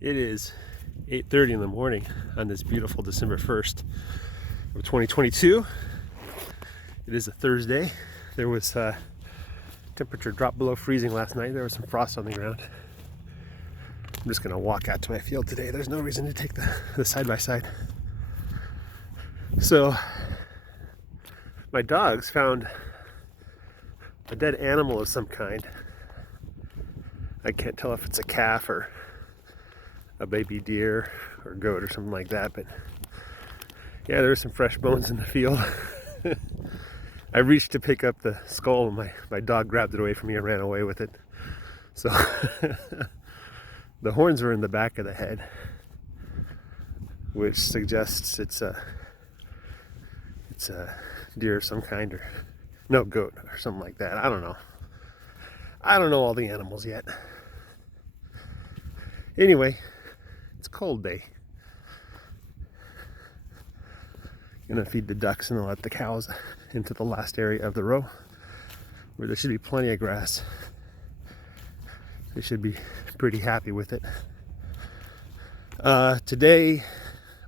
It is 8:30 in the morning on this beautiful December 1st of 2022. It is a Thursday. There was temperature dropped below freezing last night. There was some frost on the ground. I'm just gonna walk out to my field today. There's no reason to take the side-by-side. So my dogs found a dead animal of some kind. I can't tell if it's a calf or a baby deer or goat or something like that, but yeah, there were some fresh bones in the field. I reached to pick up the skull and my dog grabbed it away from me and ran away with it. So the horns were in the back of the head, which suggests it's a deer of some kind, or no, goat or something like that. I don't know all the animals yet. Anyway, it's a cold day. Gonna feed the ducks and then let the cows into the last area of the row where there should be plenty of grass. They should be pretty happy with it. Today,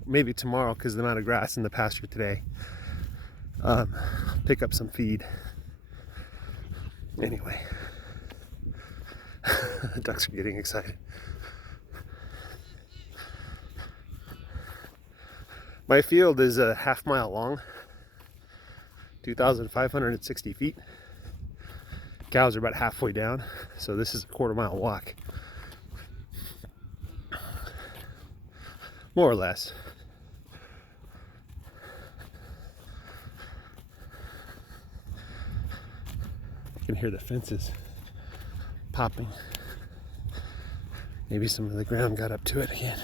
maybe tomorrow, because the amount of grass in the pasture today, pick up some feed. Anyway, the ducks are getting excited. My field is a half mile long, 2,560 feet. Cows are about halfway down, so this is a quarter-mile walk. More or less. You can hear the fences popping. Maybe some of the ground got up to it again.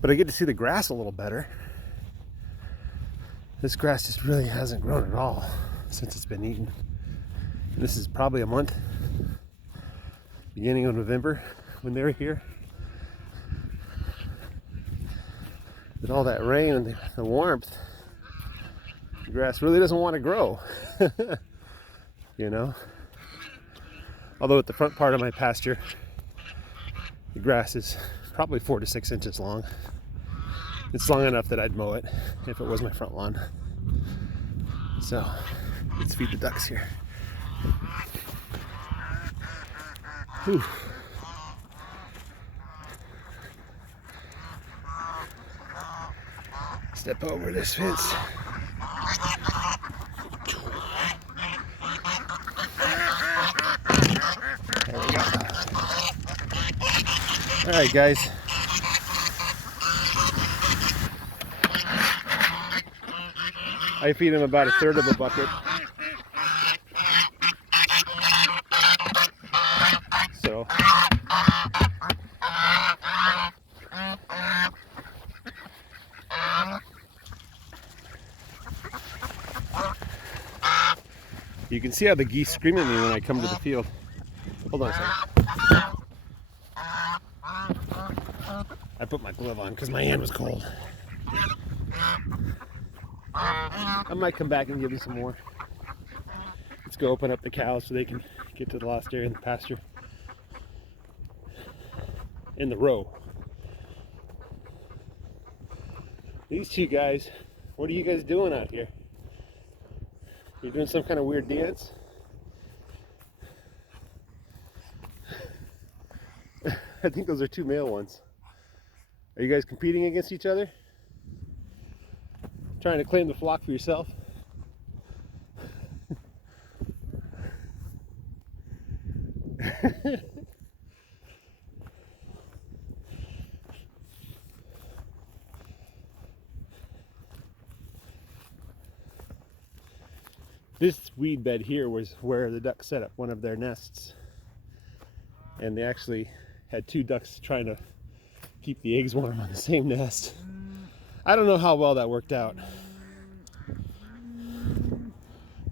But I get to see the grass a little better. This grass just really hasn't grown at all since it's been eaten. And this is probably a month, beginning of November, when they were here. With all that rain and the warmth, the grass really doesn't want to grow. You know? Although at the front part of my pasture, the grass is probably 4 to 6 inches long. It's long enough that I'd mow it if it was my front lawn. So let's feed the ducks here. Whew. Step over this fence. There we go. All right, guys. I feed them about a third of a bucket. So you can see how the geese scream at me when I come to the field. Hold on a second. I put my glove on because my hand was cold. I might come back and give you some more. Let's go open up the cows so they can get to the last area in the pasture. In the row. These two guys, what are you guys doing out here? You're doing some kind of weird dance? I think those are two male ones. Are you guys competing against each other? Trying to claim the flock for yourself? This weed bed here was where the ducks set up one of their nests. And they actually had two ducks trying to keep the eggs warm on the same nest. I don't know how well that worked out.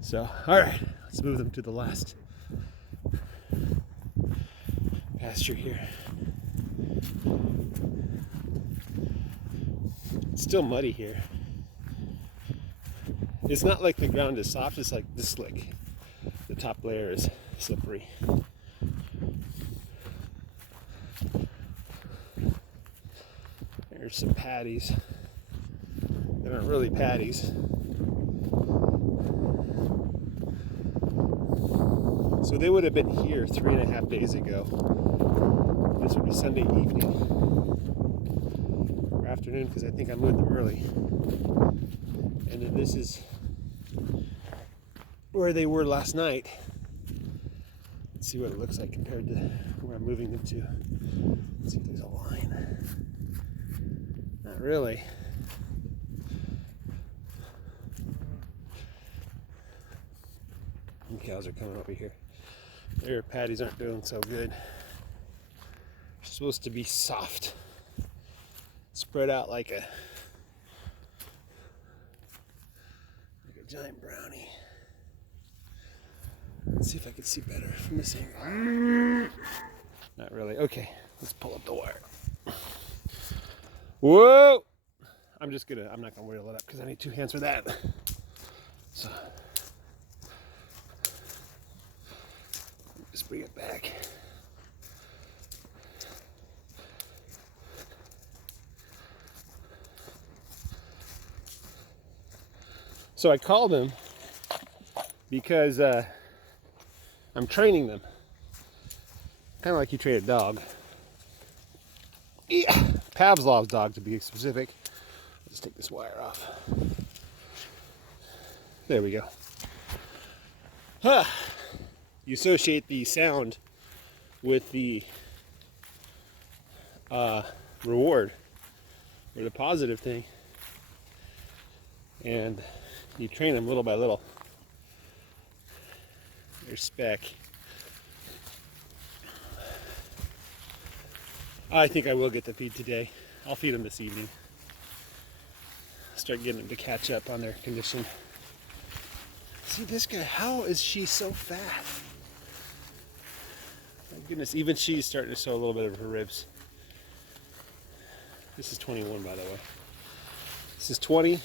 So, all right, let's move them to the last pasture here. It's still muddy here. It's not like the ground is soft, it's like this slick. The top layer is slippery. There's some patties. They aren't really patties. So they would have been here 3.5 days ago. This would be Sunday evening or afternoon, because I think I moved them early. And then this is where they were last night. Let's see what it looks like compared to where I'm moving them to. Let's see if there's a line. Not really. And cows are coming over here. Their patties aren't doing so good. They're supposed to be soft, spread out like a giant brownie. Let's see if I can see better from this angle. Not really. Okay, let's pull up the wire. Whoa! I'm not gonna wheel it up because I need 2 hands for that. So just bring it back. So I called him because I'm training them. Kind of like you train a dog. Yeah. Pavlov's dog, to be specific. I'll just take this wire off. There we go. Huh. You associate the sound with the reward, or the positive thing, and you train them little by little. There's Speck. I think I will get the feed today. I'll feed them this evening. Start getting them to catch up on their condition. See this guy, how is she so fat? My goodness, even she's starting to show a little bit of her ribs. This is 21, by the way. This is 20.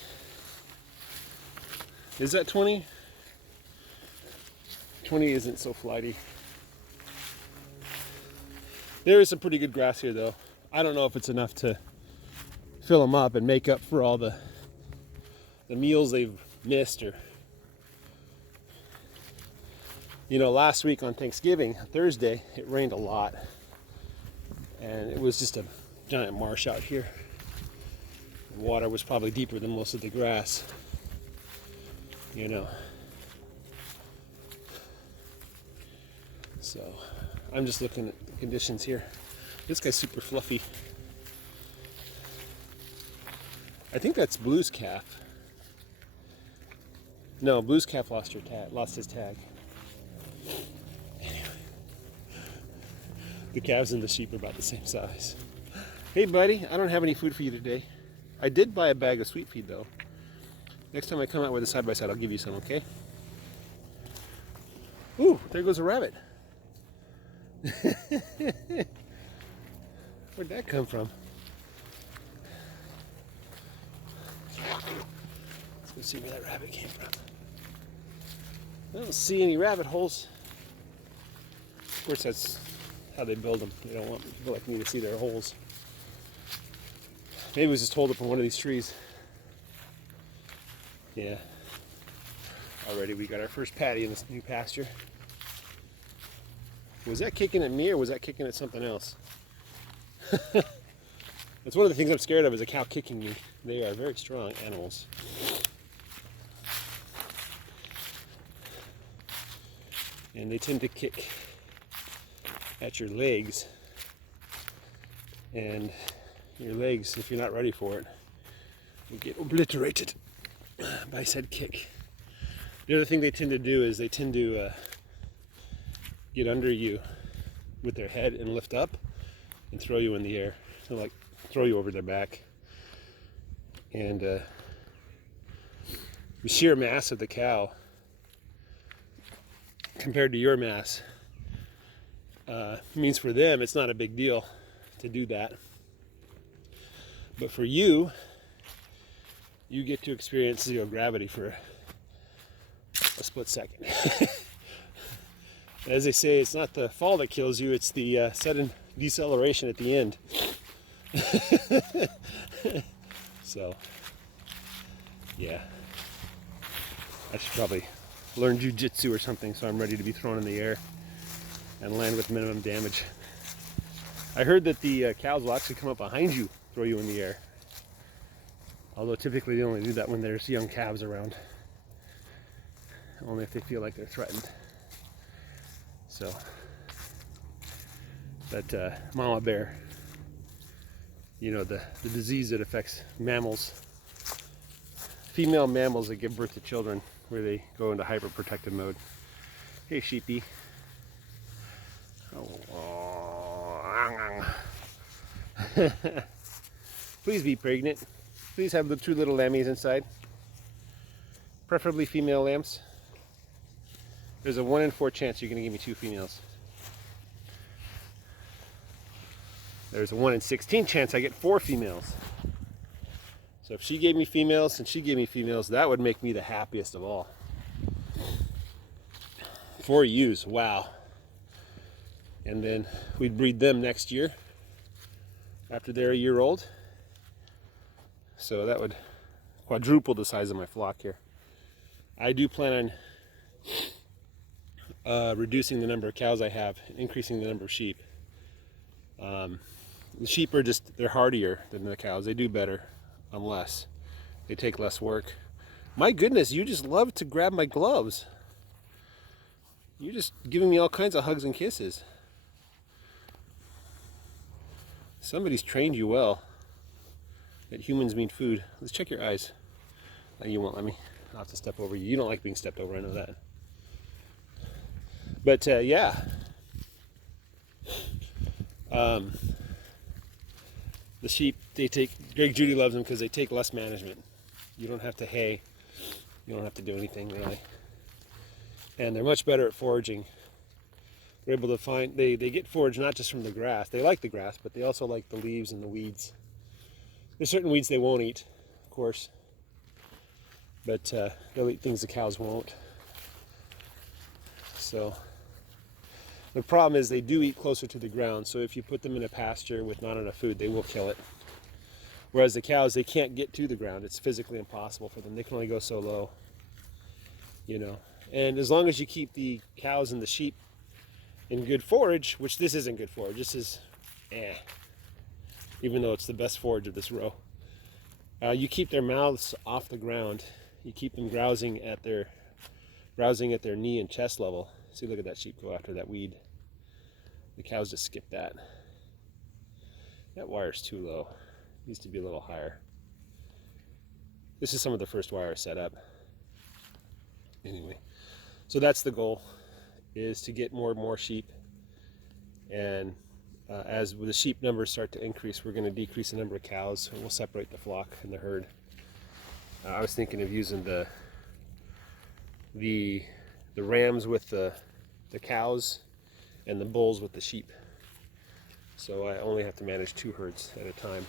Is that 20? 20 isn't so flighty. There is some pretty good grass here, though. I don't know if it's enough to fill them up and make up for all the meals they've missed. Or, you know, last week on Thanksgiving, Thursday, it rained a lot, and it was just a giant marsh out here. The water was probably deeper than most of the grass, you know. So I'm just looking at the conditions here. This guy's super fluffy. I think that's Blue's calf. No, Blue's calf lost his tag. Anyway, the calves and the sheep are about the same size. Hey buddy, I don't have any food for you today. I did buy a bag of sweet feed though. Next time I come out with a side-by-side, I'll give you some, okay? Ooh, there goes a rabbit. Where'd that come from? Let's go see where that rabbit came from. I don't see any rabbit holes. Of course, that's how they build them. They don't want people like me to see their holes. Maybe it was just holed up on one of these trees. Yeah. Already we got our first patty in this new pasture. Was that kicking at me or was that kicking at something else? That's one of the things I'm scared of, is a cow kicking me. They are very strong animals. And they tend to kick at your legs. And your legs, if you're not ready for it, will get obliterated by said kick. The other thing they tend to do is they tend to get under you with their head and lift up and throw you in the air. So like throw you over their back. And the sheer mass of the cow compared to your mass means for them it's not a big deal to do that. But for you, you get to experience zero gravity for a split second. As they say, it's not the fall that kills you, it's the sudden deceleration at the end. So, yeah. I should probably learn jujitsu or something so I'm ready to be thrown in the air and land with minimum damage. I heard that the cows will actually come up behind you, throw you in the air. Although typically they only do that when there's young calves around. Only if they feel like they're threatened. So, but mama bear, you know, the disease that affects mammals, female mammals that give birth to children, where they go into hyperprotective mode. Hey, sheepy. Oh. Please be pregnant. Please have the 2 little lammies inside. Preferably female lambs. There's a 1 in 4 chance you're going to give me 2 females. There's a 1 in 16 chance I get 4 females. So if she gave me females and she gave me females, that would make me the happiest of all. 4 ewes, wow. And then we'd breed them next year after they're a year old. So that would quadruple the size of my flock here. I do plan on reducing the number of cows I have, increasing the number of sheep. The sheep are just, they're hardier than the cows. They do better on less. They take less work. My goodness, you just love to grab my gloves. You're just giving me all kinds of hugs and kisses. Somebody's trained you well that humans mean food. Let's check your eyes. Oh, you won't let me. I'll have to step over you. You don't like being stepped over, I know that. But yeah. The sheep, they take, Greg Judy loves them because they take less management. You don't have to hay. You don't have to do anything really. And they're much better at foraging. They're able to find, they get forage not just from the grass. They like the grass, but they also like the leaves and the weeds. There's certain weeds they won't eat, of course. But they'll eat things the cows won't. So the problem is they do eat closer to the ground. So if you put them in a pasture with not enough food, they will kill it. Whereas the cows, they can't get to the ground. It's physically impossible for them. They can only go so low, you know. And as long as you keep the cows and the sheep in good forage, which this isn't good forage, this is even though it's the best forage of this row. You keep their mouths off the ground. You keep them browsing at their knee and chest level. See, look at that sheep go after that weed. The cows just skip that. That wire's too low. It needs to be a little higher. This is some of the first wire set up. Anyway, so that's the goal, is to get more and more sheep. And as the sheep numbers start to increase, we're going to decrease the number of cows, and we'll separate the flock and the herd. I was thinking of using the rams with the cows and the bulls with the sheep. So I only have to manage 2 herds at a time,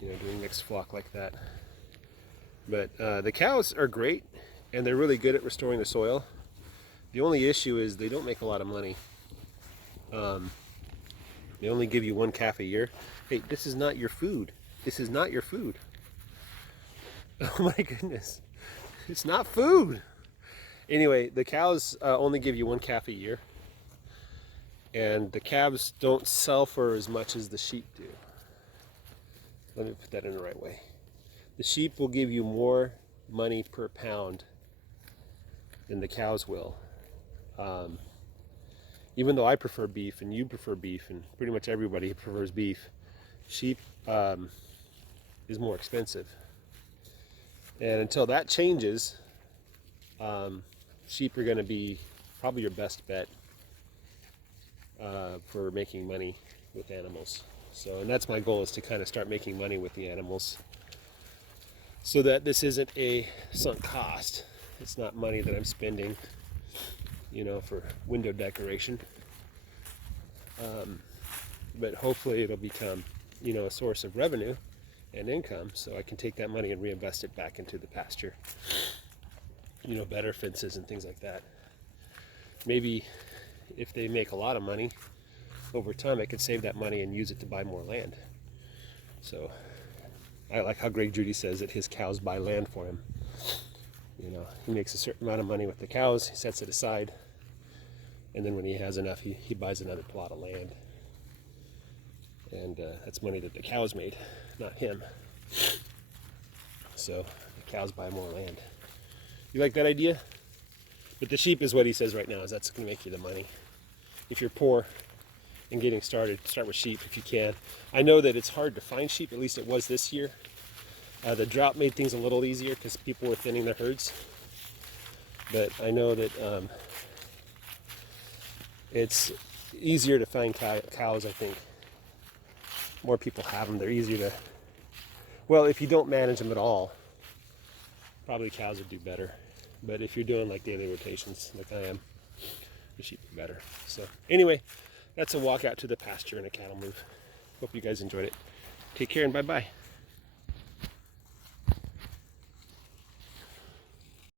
you know, doing mixed flock like that. But the cows are great, and they're really good at restoring the soil. The only issue is they don't make a lot of money. They only give you 1 calf a year. Hey, this is not your food. This is not your food. Oh my goodness. It's not food. Anyway, the cows only give you 1 calf a year. And the calves don't sell for as much as the sheep do. Let me put that in the right way. The sheep will give you more money per pound than the cows will. Even though I prefer beef and you prefer beef and pretty much everybody prefers beef, sheep is more expensive. And until that changes, sheep are going to be probably your best bet for making money with animals. So, and that's my goal, is to kind of start making money with the animals, so that this isn't a sunk cost. It's not money that I'm spending, you know, for window decoration. But hopefully it'll become, you know, a source of revenue and income, so I can take that money and reinvest it back into the pasture. You know, better fences and things like that. Maybe if they make a lot of money, over time I could save that money and use it to buy more land. So I like how Greg Judy says that his cows buy land for him. You know, he makes a certain amount of money with the cows, he sets it aside, and then when he has enough, he buys another plot of land. And that's money that the cows made, not him. So the cows buy more land. You like that idea? But the sheep is what he says right now, is that's going to make you the money. If you're poor and getting started, start with sheep if you can. I know that it's hard to find sheep, at least it was this year. The drought made things a little easier because people were thinning their herds. But I know that it's easier to find cows, I think. More people have them, they're easier to, well, if you don't manage them at all, probably cows would do better. But if you're doing like daily rotations, like I am, the sheep are better. So anyway, that's a walk out to the pasture and a cattle move. Hope you guys enjoyed it. Take care and bye-bye.